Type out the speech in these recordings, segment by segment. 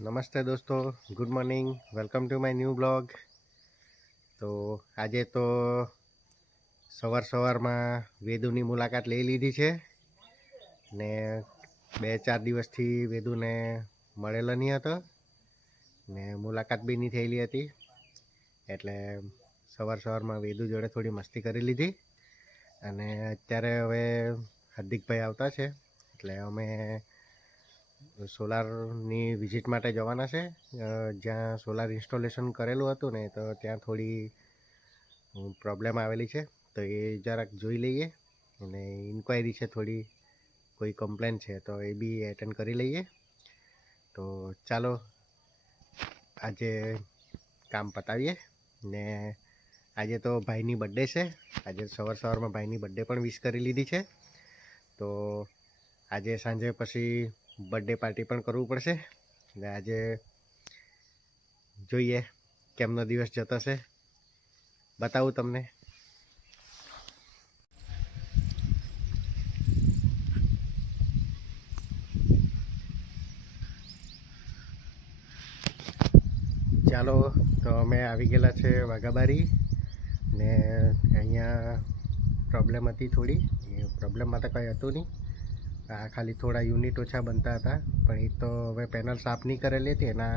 નમસ્તે દોસ્તો, good morning, welcome to my new blog. તો આજે તો સવારમાં વેદુની મુલાકાત લઈ લીધી છે ને 2-4 દિવસથી વેદુને મળેલો નહીં હતો ને મુલાકાત બી નહીં થયેલી હતી, એટલે સવારમાં વેદુ જોડે થોડી મસ્તી કરી લીધી. અને અત્યારે હવે હાર્દિકભાઈ આવતા છે એટલે અમે સોલારની વિઝિટ માટે જવાના છે. જ્યાં સોલાર ઇન્સ્ટોલેશન કરેલું હતું ને, તો ત્યાં થોડી પ્રોબ્લેમ આવેલી છે, તો એ જરાક જોઈ લઈએ. અને ઇન્ક્વાયરી છે, થોડી કોઈ કમ્પ્લેન છે તો એ બી એટેન્ડ કરી લઈએ. તો ચાલો આજે કામ પતાવીએ. ને આજે તો ભાઈની બર્થડે છે, આજે સવારમાં ભાઈની બર્થડે પણ વિશ કરી લીધી છે. તો આજે સાંજે પછી બર્થડે પાર્ટી પણ કરવું પડશે. ને આજે જોઈએ કેમનો દિવસ જતો છે, બતાવું તમને. ચાલો, તો અમે આવી ગયેલા છે વાઘાબારી. ને અહીંયા પ્રોબ્લેમ હતી થોડી, એ પ્રોબ્લેમમાં તો કંઈ હતું નહીં. આ ખાલી થોડા યુનિટ ઓછા બનતા હતા, પણ એ તો હવે પેનલ સાફ નહીં કરેલી હતી, એના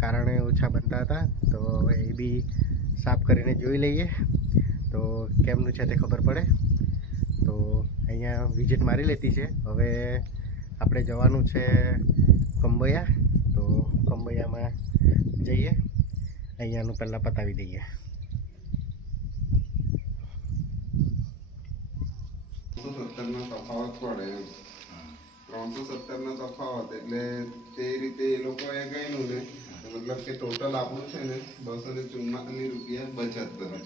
કારણે ઓછા બનતા હતા. તો હવે એ બી સાફ કરીને જોઈ લઈએ તો કેમનું છે તે ખબર પડે. તો અહીંયા વિઝિટ મારી લેતી છે. હવે આપણે જવાનું છે કંબોયા. તો કંબોયામાં જઈએ, અહીંયાનું પહેલાં પતાવી દઈએ. 370 તફાવત પડે એમ. 370 તફાવત એટલે તે રીતે એ લોકોએ કહ્યું ને, મતલબ કે ટોટલ આપણું છે ને 244 રૂપિયા બચત કરે.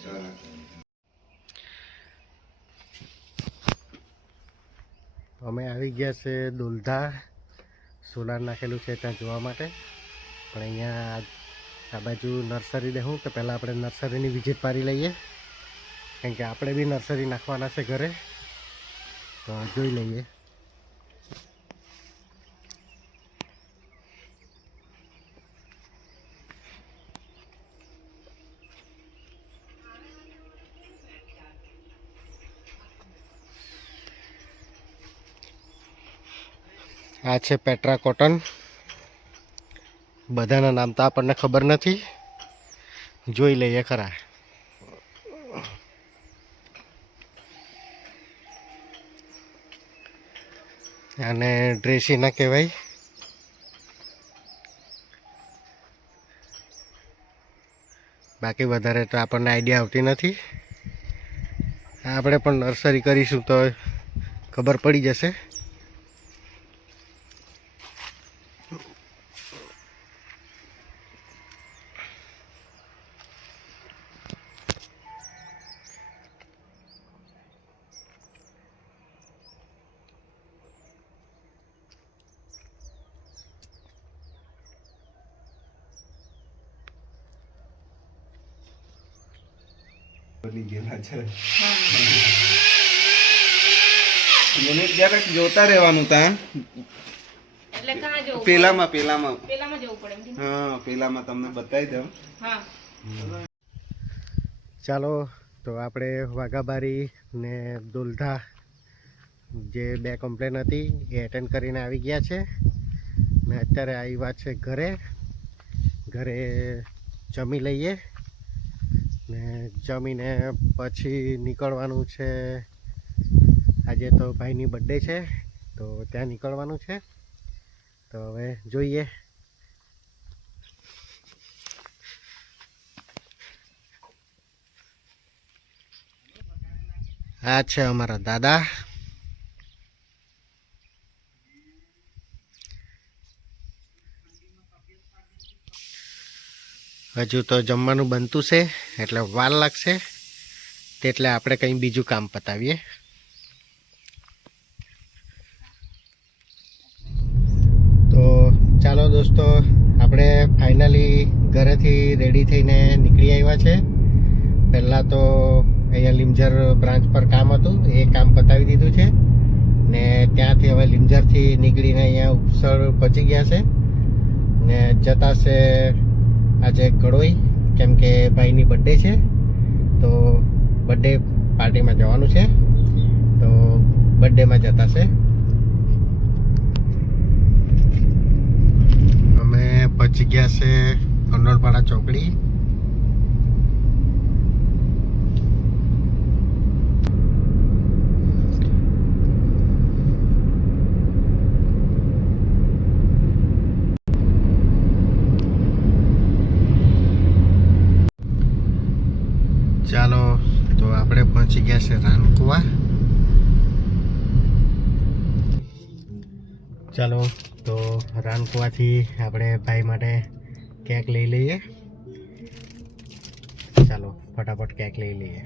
અમે આવી ગયા છે દોલધા, સોલાર નાખેલું છે ત્યાં જોવા માટે. પણ અહીંયા આ બાજુ નર્સરી દેખું કે પહેલાં આપણે નર્સરીની વિઝિટ મારી લઈએ, કેમ કે આપણે બી નર્સરી નાખવાના છે ઘરે. તો જોઈ લઈએ. આ છે પેટ્રા કોટન. બધાના નામ તો આપણને ખબર નથી, જોઈ લઈએ ખરા. આને ડ્રેસી ના કહેવાય. બાકી વધારે તો આપણને આઈડિયા આવતી નથી. આપણે પણ નર્સરી કરીશું તો ખબર પડી જશે. બની ગયેલા છે. યુનિટ જરાક જોતા રહેવાનું ત્યાં. એટલે કहाँ જવું? પેલામાં જવું પડે. હા, પેલામાં તમને બતાવી દઉં. હા, ચાલો, તો આપણે વાઘાબારી ને દોલધા જે 2 કમ્પ્લેન હતી એ એટેન્ડ કરીને આવી ગયા છે. ને અત્યારે આવી વાત છે ઘરે જમી લઈએ ને જમીને પછી નીકળવાનું છે. આજે તો ભાઈની બર્થડે છે, તો ત્યાં નીકળવાનું છે. તો હવે જોઈએ. આ છે અમારા દાદા. હજુ તો જમવાનું બનતું છે એટલે વાર લાગશે, એટલે આપણે કંઈ બીજું કામ પતાવીએ. તો ચાલો દોસ્તો, આપણે ફાઇનલી ઘરેથી રેડી થઈને નીકળી આવ્યા છે. પહેલાં તો અહીંયા લીમઝર બ્રાન્ચ પર કામ હતું, એ કામ પતાવી દીધું છે. ને ત્યાંથી હવે લીમઝરથી નીકળીને અહીંયા ઉપસર પહોંચી ગયા છે. ને જતા છે આજે ગળોઈ, કેમ કે ભાઈની બર્થડે છે તો બર્થડે પાર્ટીમાં જવાનું છે, તો બર્થડેમાં જતા છે. અમે પહોંચી ગયા છે કંડોળપાડા ચોકડી. ચાલો તો આપણે પહોંચી ગયા છે રાનકુવા. ચાલો તો રાનકુવાથી આપણે ભાઈ માટે કેક લઈ લઈએ. ચાલો ફટાફટ કેક લઈ લઈએ.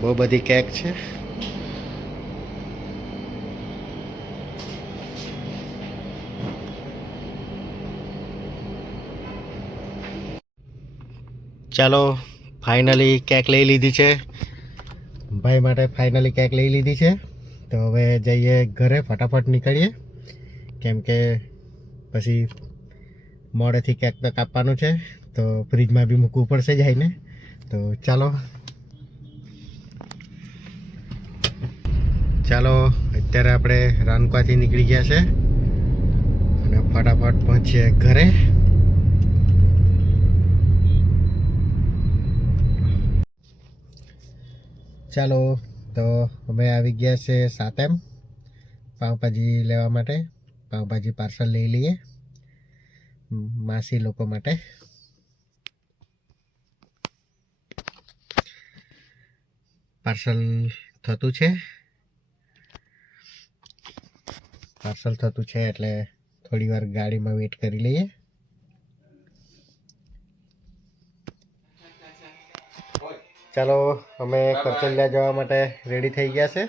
બહુ બધી કેક છે. ચાલો ફાઇનલી કેક લઈ લીધી છે ભાઈ માટે. ફાઇનલી કેક લઈ લીધી છે તો હવે જઈએ ઘરે, ફટાફટ નીકળીએ, કેમ કે પછી મોડેથી કેક તો કાપવાનું છે તો ફ્રીજમાં બી મૂકવું પડશે જઈને. તો ચાલો અત્યારે આપણે રાનકુવાથી નીકળી ગયા છે અને ફટાફટ પહોંચીએ ઘરે. ચાલો તો અમે આવી ગયા છે સાતેમ પાઉંભાજી લેવા માટે. પાઉંભાજી પાર્સલ લઈ લઈએ માસી લોકો માટે. પાર્સલ થતું છે એટલે થોડી વાર ગાડીમાં વેઇટ કરી લઈએ. ચાલો અમે કરચલિયા જવા માટે રેડી થઈ ગયા છે.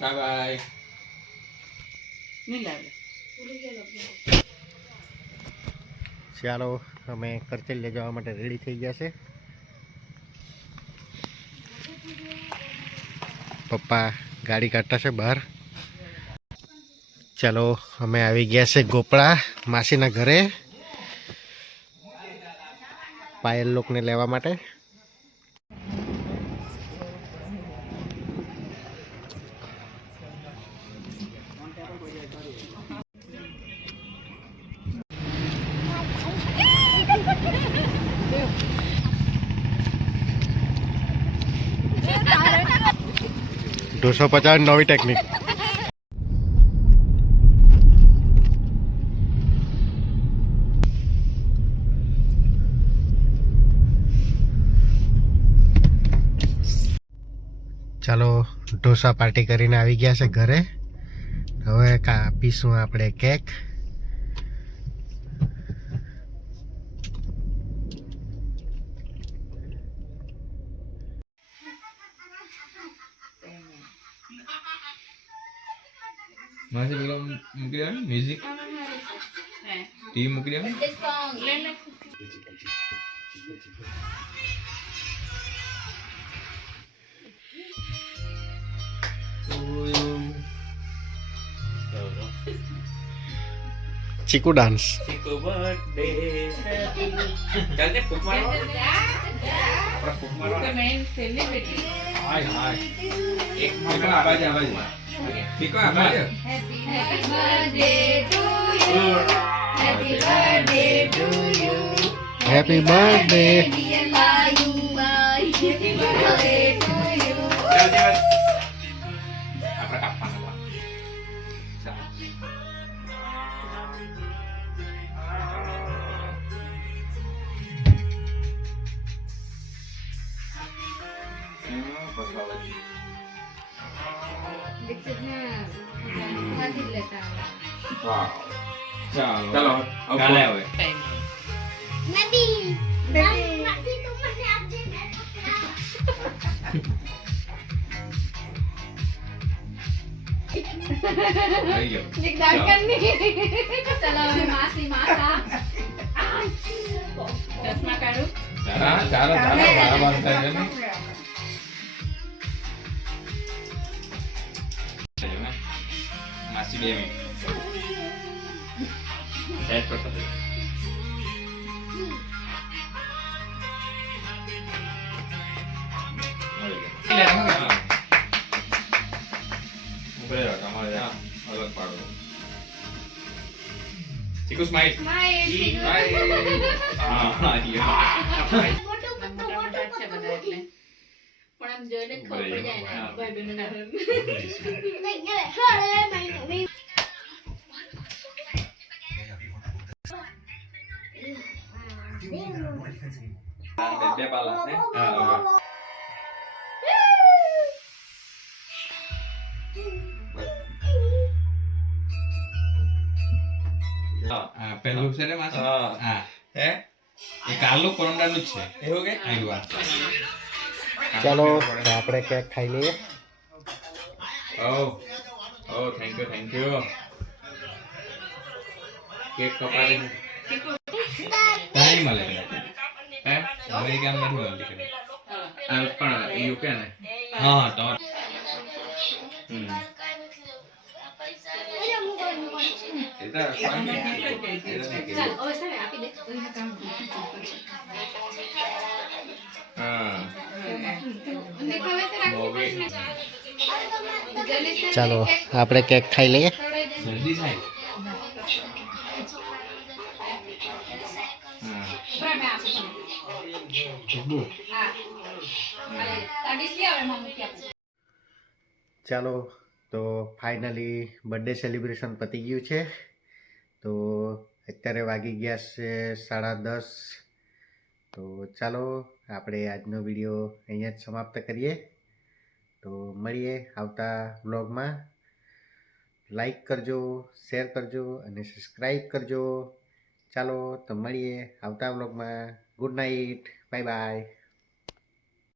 બાય. ચાલો અમે કરચલિયા જવા માટે રેડી થઈ ગયા છે. પપ્પા ગાડી કાઢતા છે બહાર. ચાલો અમે આવી ગયા છે ગોપડા માસીના ઘરે પાયલ લોકને લેવા માટે. ઢોસો પચાસ નવી ટેકનિક. ચાલો ઢોસા પાર્ટી કરીને આવી ગયા છે ઘરે. હવે કાપીશું આપણે કેક. માસી પેલો મૂકી દેવાનું મ્યુઝિક ટીવી મૂકી દેવાનું. ચીકુ ડાન્સ. ચાલને ફૂક મારો. આપણે ફૂક મારો. હાય હાય. એક મારો આવાજ. ઠીકો આવાજ. Happy birthday. આપણે કાપવાના. ચાલો કાલે આવે. લઈ જાઓ. ચશ્મા કાઢું. ચાલો મારા બાર થાય છે ને. HDMI. સેટ કરતા હતા. મળી ગયા. હા. ઉભરે રહો, તમારે અલગ પાડો. ચીકુ સ્માઈલ. હા હા મોટા છે બધા એટલે. પણ આમ જોઈને ખબર પડી જાય ને ભાઈ બહેનોના. બે પાલા ને હા આ પહેલું છે ને માસી? હા. હા હે એ કાલનું કોરોનાનું જ છે એવું કે આયુ આ. ચાલો તો આપણે કેક ખાઈ લઈએ. ઓ થેન્ક યુ કેક કપાડી ત્યાં મળે હે અમેરિકામાં નથી મળતી કદી. આ પણ યુકે ને હા તો હમ એ તો સ્વામી હા મોગી ચાલો આપણે કેક ખાઈ લઈએ. જલ્દી થાય. હા ખુશ્બુ ચાલો તો ફાઇનલી બર્થડે સેલિબ્રેશન પતી ગયું છે. તો અત્યારે વાગી ગયા છે 10:30. તો ચાલો આપણે આજનો વિડીયો અહીંયા જ સમાપ્ત કરીએ. તો મળીએ આવતા વ્લોગમાં. લાઈક કરજો, શેર કરજો અને સબસ્ક્રાઈબ કરજો. ચાલો તો મળીએ આવતા વ્લોગમાં. Good night, bye bye.